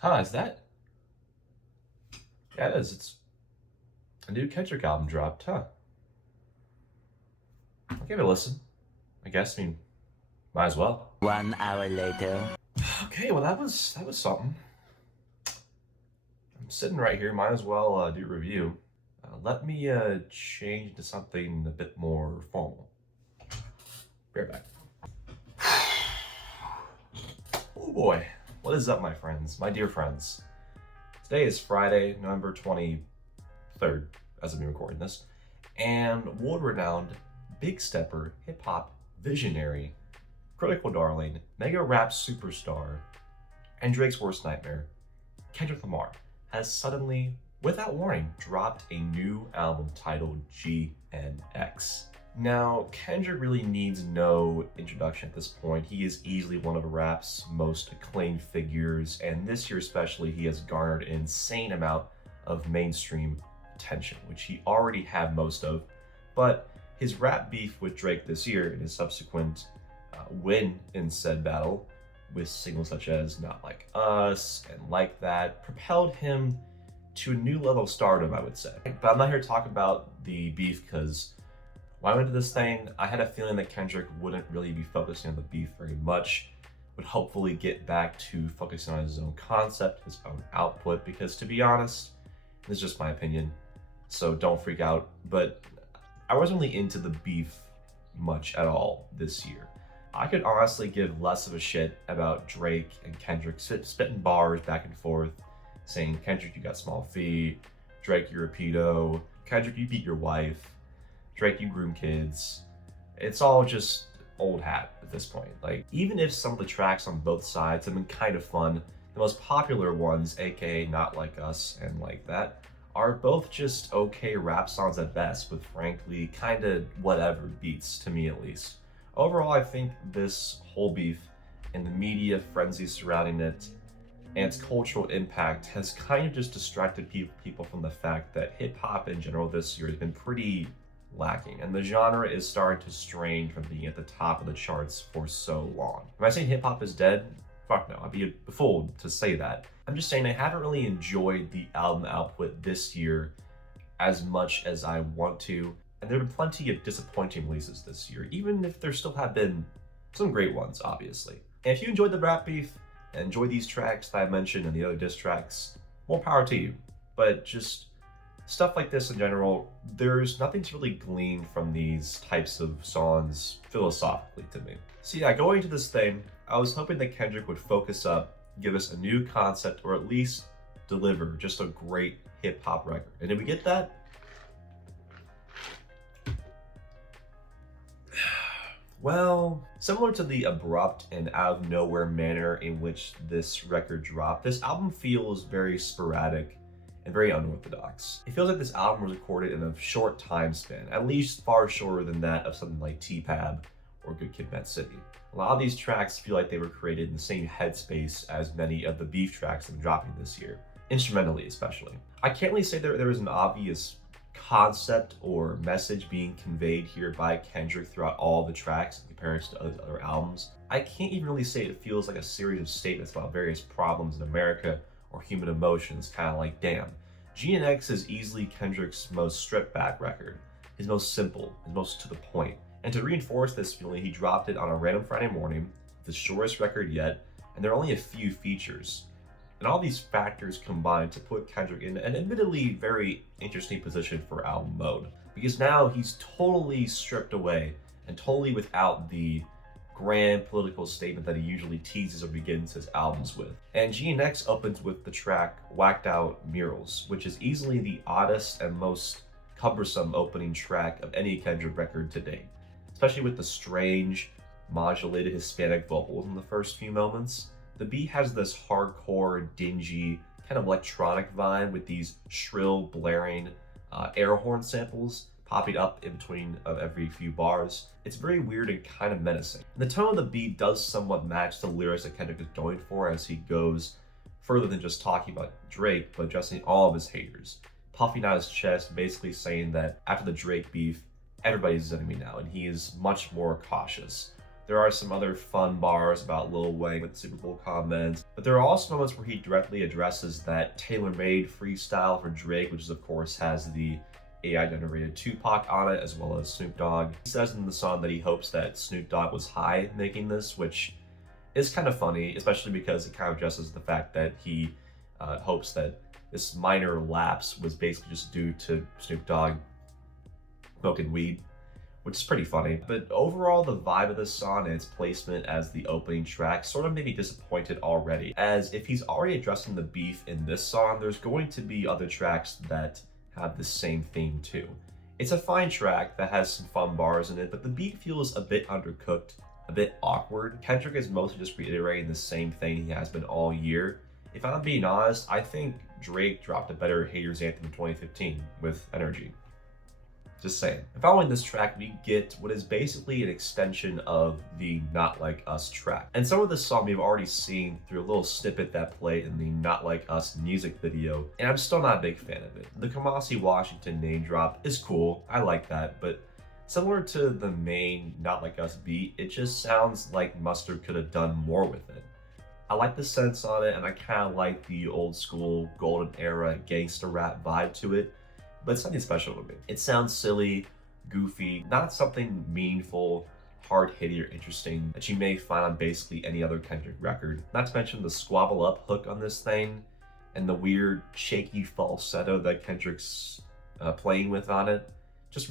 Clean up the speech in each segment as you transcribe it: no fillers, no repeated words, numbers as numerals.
Huh, is that? Yeah, it is. It's a new Kendrick album dropped, huh? I'll give it a listen. I guess. I mean, might as well. 1 hour later. Okay, well that was something. I'm sitting right here. Might as well do a review. Let me change to something a bit more formal. Be right back. Oh boy, what is up, my friends, my dear friends? Today is Friday, November 23rd, as I'm recording this, and world-renowned big stepper, hip-hop visionary, critical darling, mega rap superstar, and Drake's worst nightmare, Kendrick Lamar, has suddenly, without warning, dropped a new album titled GNX. Now, Kendrick really needs no introduction at this point. He is easily one of rap's most acclaimed figures, and this year especially, he has garnered an insane amount of mainstream attention, which he already had most of. But his rap beef with Drake this year and his subsequent win in said battle with singles such as Not Like Us and Like That propelled him to a new level of stardom, I would say. But I'm not here to talk about the beef because when I went into this thing, I had a feeling that Kendrick wouldn't really be focusing on the beef very much, would hopefully get back to focusing on his own concept, his own output, because to be honest, this is just my opinion, so don't freak out, but I wasn't really into the beef much at all this year. I could honestly give less of a shit about Drake and Kendrick spitting bars back and forth, saying, Kendrick, you got small feet, Drake, you're a pedo, Kendrick, you beat your wife, Drake, you groom kids. It's all just old hat at this point. Like, even if some of the tracks on both sides have been kind of fun, the most popular ones, aka Not Like Us and Like That, are both just okay rap songs at best, with frankly kind of whatever beats, to me at least. Overall, I think this whole beef and the media frenzy surrounding it and its cultural impact has kind of just distracted people from the fact that hip-hop in general this year has been pretty lacking, and the genre is starting to strain from being at the top of the charts for so long. Am I saying hip-hop is dead? Fuck no, I'd be a fool to say that. I'm just saying I haven't really enjoyed the album output this year as much as I want to, and there have been plenty of disappointing releases this year, even if there still have been some great ones, obviously. And if you enjoyed the rap beef and enjoyed these tracks that I mentioned and the other diss tracks, more power to you. But just stuff like this in general, there's nothing to really glean from these types of songs philosophically to me. So yeah, going into this thing, I was hoping that Kendrick would focus up, give us a new concept, or at least deliver just a great hip-hop record. And did we get that? Well, similar to the abrupt and out-of-nowhere manner in which this record dropped, this album feels very sporadic and very unorthodox. It feels like this album was recorded in a short time span, at least far shorter than that of something like T-Pab or Good Kid, Mad City. A lot of these tracks feel like they were created in the same headspace as many of the beef tracks that I'm dropping this year, instrumentally especially. I can't really say there is an obvious concept or message being conveyed here by Kendrick throughout all the tracks in comparison to other albums. I can't even really say it feels like a series of statements about various problems in America or human emotions, kind of like, damn. GNX is easily Kendrick's most stripped back record, his most simple, his most to the point. And to reinforce this feeling, he dropped it on a random Friday morning, the shortest record yet, and there are only a few features. And all these factors combine to put Kendrick in an admittedly very interesting position for album mode, because now he's totally stripped away and totally without the grand political statement that he usually teases or begins his albums with. And GNX opens with the track Whacked Out Murals, which is easily the oddest and most cumbersome opening track of any Kendrick record to date, especially with the strange, modulated Hispanic vocals in the first few moments. The beat has this hardcore, dingy, kind of electronic vibe with these shrill, blaring air horn samples popping up in between of every few bars. It's very weird and kind of menacing. And the tone of the beat does somewhat match the lyrics that Kendrick is going for as he goes further than just talking about Drake, but addressing all of his haters, puffing out his chest, basically saying that after the Drake beef, everybody's his enemy now, and he is much more cautious. There are some other fun bars about Lil Wayne with Super Bowl comments, but there are also moments where he directly addresses that tailor-made freestyle for Drake, which is, of course has the AI-generated Tupac on it, as well as Snoop Dogg. He says in the song that he hopes that Snoop Dogg was high making this, which is kind of funny, especially because it kind of addresses the fact that he hopes that this minor lapse was basically just due to Snoop Dogg smoking weed, which is pretty funny. But overall, the vibe of this song and its placement as the opening track sort of made me disappointed already, as if he's already addressing the beef in this song, there's going to be other tracks that have the same theme too. It's a fine track that has some fun bars in it, but the beat feels a bit undercooked, a bit awkward. Kendrick is mostly just reiterating the same thing he has been all year. If I'm being honest, I think Drake dropped a better haters anthem in 2015 with Energy. Just saying. And following this track, we get what is basically an extension of the Not Like Us track. And some of this song we've already seen through a little snippet that played in the Not Like Us music video, and I'm still not a big fan of it. The Kamasi Washington name drop is cool, I like that, but similar to the main Not Like Us beat, it just sounds like Mustard could have done more with it. I like the sense on it, and I kind of like the old school golden era gangster rap vibe to it, but it's something special to me. It sounds silly, goofy, not something meaningful, hard-hitting, or interesting that you may find on basically any other Kendrick record. Not to mention the squabble up hook on this thing, and the weird shaky falsetto that Kendrick's playing with on it. It's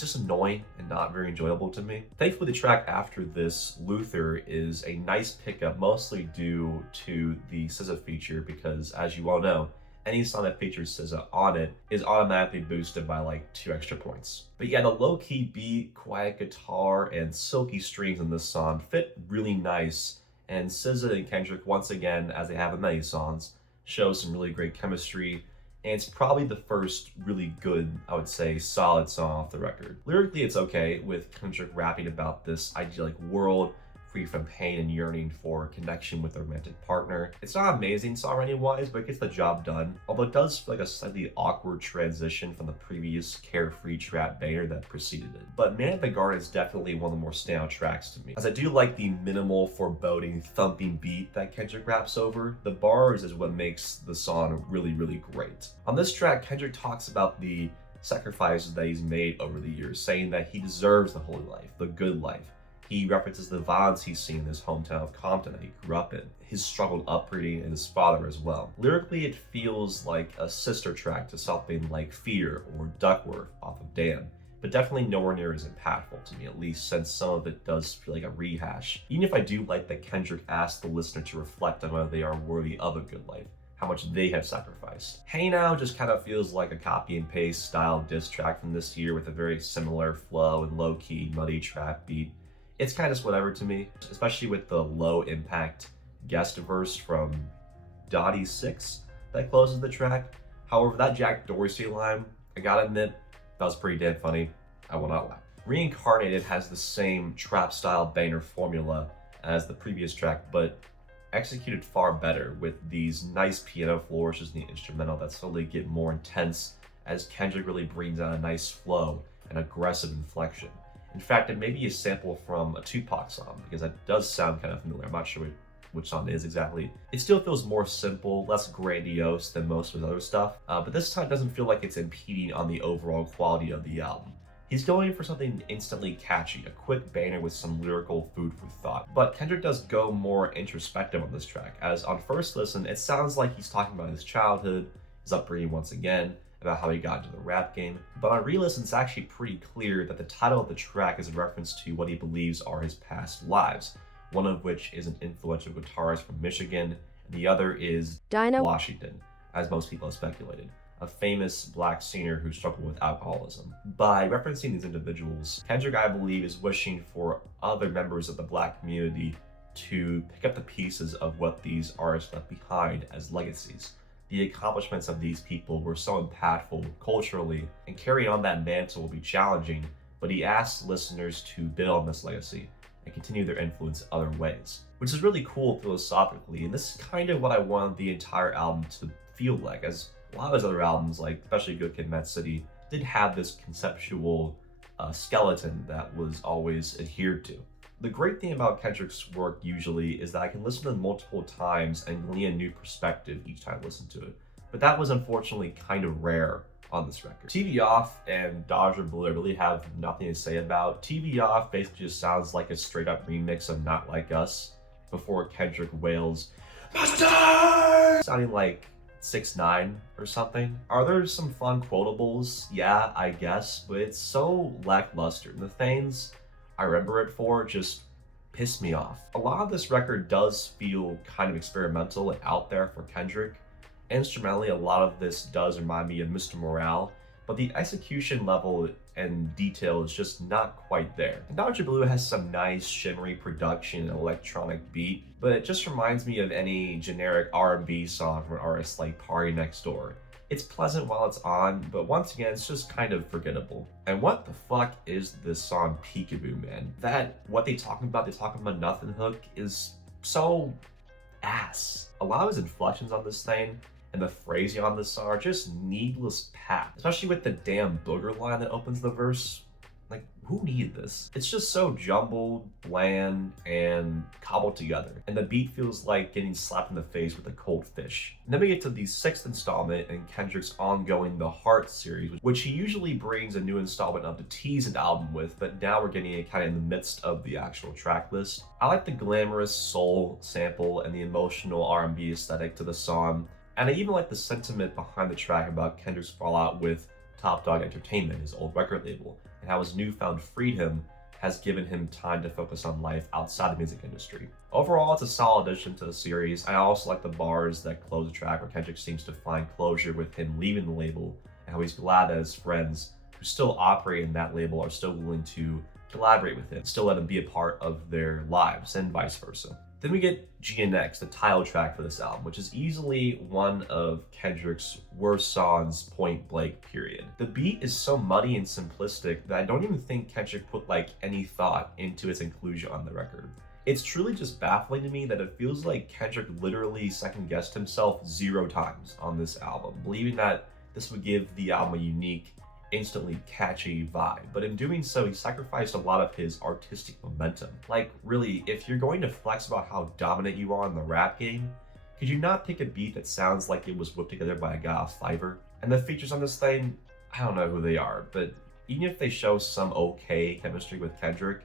just annoying and not very enjoyable to me. Thankfully, the track after this, Luther, is a nice pickup, mostly due to the SZA feature, because as you all know, any song that features SZA on it is automatically boosted by like 2 extra points. But yeah, the low-key beat, quiet guitar, and silky strings in this song fit really nice, and SZA and Kendrick, once again, as they have in many songs, show some really great chemistry, and it's probably the first really good, I would say, solid song off the record. Lyrically, it's okay, with Kendrick rapping about this idyllic world, free from pain and yearning for connection with a romantic partner. It's not amazing songwriting-wise, but it gets the job done, although it does feel like a slightly awkward transition from the previous carefree trap banger that preceded it. But Man at the Garden is definitely one of the more standout tracks to me, as I do like the minimal, foreboding, thumping beat that Kendrick raps over. The bars is what makes the song really, really great. On this track, Kendrick talks about the sacrifices that he's made over the years, saying that he deserves the holy life, the good life. He references the violence he's seen in his hometown of Compton that he grew up in, his struggled upbringing, and his father as well. Lyrically, it feels like a sister track to something like Fear or Duckworth off of Damn, but definitely nowhere near as impactful to me, at least since some of it does feel like a rehash. Even if I do like that Kendrick asked the listener to reflect on whether they are worthy of a good life, how much they have sacrificed. Hey Now just kind of feels like a copy and paste style diss track from this year with a very similar flow and low-key, muddy trap beat. It's kind of just whatever to me, especially with the low impact guest verse from Dottie 6 that closes the track. However, that Jack Dorsey line, I gotta admit, that was pretty damn funny. I will not lie. Reincarnated has the same trap style banger formula as the previous track, but executed far better with these nice piano flourishes in the instrumental that slowly get more intense as Kendrick really brings out a nice flow and aggressive inflection. In fact, it may be a sample from a Tupac song, because that does sound kind of familiar. I'm not sure which song it is exactly. It still feels more simple, less grandiose than most of his other stuff, but this time doesn't feel like it's impeding on the overall quality of the album. He's going for something instantly catchy, a quick banger with some lyrical food for thought. But Kendrick does go more introspective on this track, as on first listen, it sounds like he's talking about his childhood, his upbringing once again, about how he got into the rap game. But on re-listen, it's actually pretty clear that the title of the track is a reference to what he believes are his past lives, one of which is an influential guitarist from Michigan, and the other is Dinah Washington, as most people have speculated, a famous black singer who struggled with alcoholism. By referencing these individuals, Kendrick, I believe, is wishing for other members of the black community to pick up the pieces of what these artists left behind as legacies. The accomplishments of these people were so impactful culturally, and carrying on that mantle will be challenging, but he asks listeners to build on this legacy and continue their influence in other ways, which is really cool philosophically, and this is kind of what I wanted the entire album to feel like, as a lot of his other albums, like especially Good Kid, Mad City, did have this conceptual skeleton that was always adhered to. The great thing about Kendrick's work usually is that I can listen to it multiple times and glean a new perspective each time I listen to it. But that was unfortunately kind of rare on this record. TV Off and Dodger Blue I really have nothing to say about. TV Off basically just sounds like a straight up remix of Not Like Us before Kendrick wails, "Master!" sounding like 6ix9ine or something. Are there some fun quotables? Yeah, I guess, but it's so lackluster. And the things I remember it for just piss me off. A lot of this record does feel kind of experimental and out there for Kendrick. Instrumentally, a lot of this does remind me of Mr. Morale, but the execution level and detail is just not quite there. Dodger Blue has some nice shimmery production and electronic beat, but it just reminds me of any generic R&B song from an artist like Party Next Door. It's pleasant while it's on, but once again, it's just kind of forgettable. And what the fuck is this song Peekaboo, man? That, what they talking about nothing hook is so ass. A lot of his inflections on this thing and the phrasing on this song are just needless pap, especially with the damn booger line that opens the verse. Like, who needed this? It's just so jumbled, bland, and cobbled together. And the beat feels like getting slapped in the face with a cold fish. And then we get to the 6th installment in Kendrick's ongoing The Heart series, which he usually brings a new installment of to tease an album with, but now we're getting it kind of in the midst of the actual track list. I like the glamorous soul sample and the emotional R&B aesthetic to the song, and I even like the sentiment behind the track about Kendrick's fallout with Top Dog Entertainment, his old record label, and how his newfound freedom has given him time to focus on life outside the music industry. Overall, it's a solid addition to the series. I also like the bars that close the track where Kendrick seems to find closure with him leaving the label, and how he's glad that his friends who still operate in that label are still willing to collaborate with him, still let him be a part of their lives, and vice versa. Then we get GNX, the title track for this album, which is easily one of Kendrick's worst songs, point blank, period. The beat is so muddy and simplistic that I don't even think Kendrick put like any thought into its inclusion on the record. It's truly just baffling to me that it feels like Kendrick literally second-guessed himself 0 times on this album, believing that this would give the album a unique, instantly catchy vibe, but in doing so, he sacrificed a lot of his artistic momentum. Like, really, if you're going to flex about how dominant you are in the rap game, could you not pick a beat that sounds like it was whipped together by a guy off Fiverr? And the features on this thing, I don't know who they are, but even if they show some okay chemistry with Kendrick,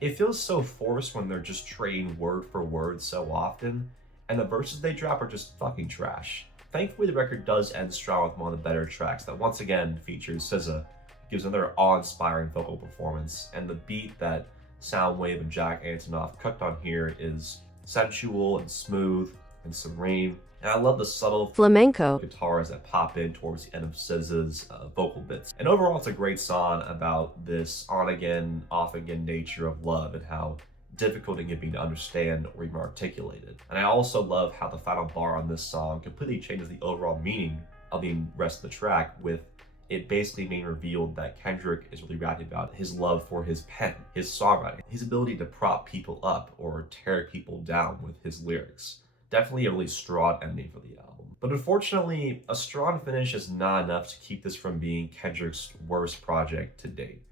it feels so forced when they're just trading word for word so often, and the verses they drop are just fucking trash. Thankfully, the record does end strong with one of the better tracks that once again features SZA, gives another awe-inspiring vocal performance, and the beat that Soundwave and Jack Antonoff cooked on here is sensual and smooth and serene. And I love the subtle flamenco guitars that pop in towards the end of SZA's vocal bits. And overall, it's a great song about this on-again, off-again nature of love and how difficult it can be to understand or even articulate it. And I also love how the final bar on this song completely changes the overall meaning of the rest of the track, with it basically being revealed that Kendrick is really rapping about his love for his pen, his songwriting, his ability to prop people up or tear people down with his lyrics. Definitely a really strong ending for the album. But unfortunately, a strong finish is not enough to keep this from being Kendrick's worst project to date.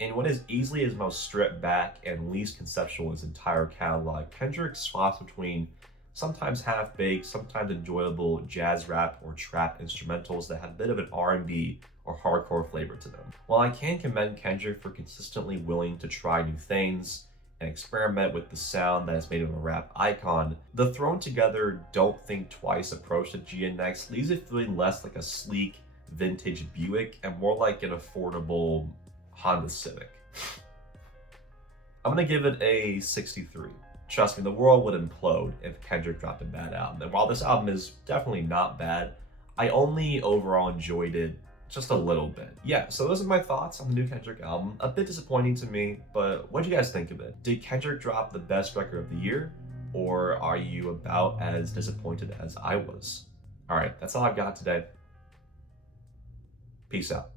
In what is easily his most stripped back and least conceptual in his entire catalog, Kendrick swaps between sometimes half-baked, sometimes enjoyable jazz rap or trap instrumentals that have a bit of an R&B or hardcore flavor to them. While I can commend Kendrick for consistently willing to try new things and experiment with the sound that has made him a rap icon, the thrown together Don't Think Twice approach to GNX leaves it feeling less like a sleek, vintage Buick and more like an affordable Honda Civic. I'm gonna give it a 63. Trust me, the world would implode if Kendrick dropped a bad album. And while this album is definitely not bad, I only overall enjoyed it just a little bit. Yeah, so those are my thoughts on the new Kendrick album. A bit disappointing to me, but what do you guys think of it? Did Kendrick drop the best record of the year? Or are you about as disappointed as I was? All right, that's all I've got today. Peace out.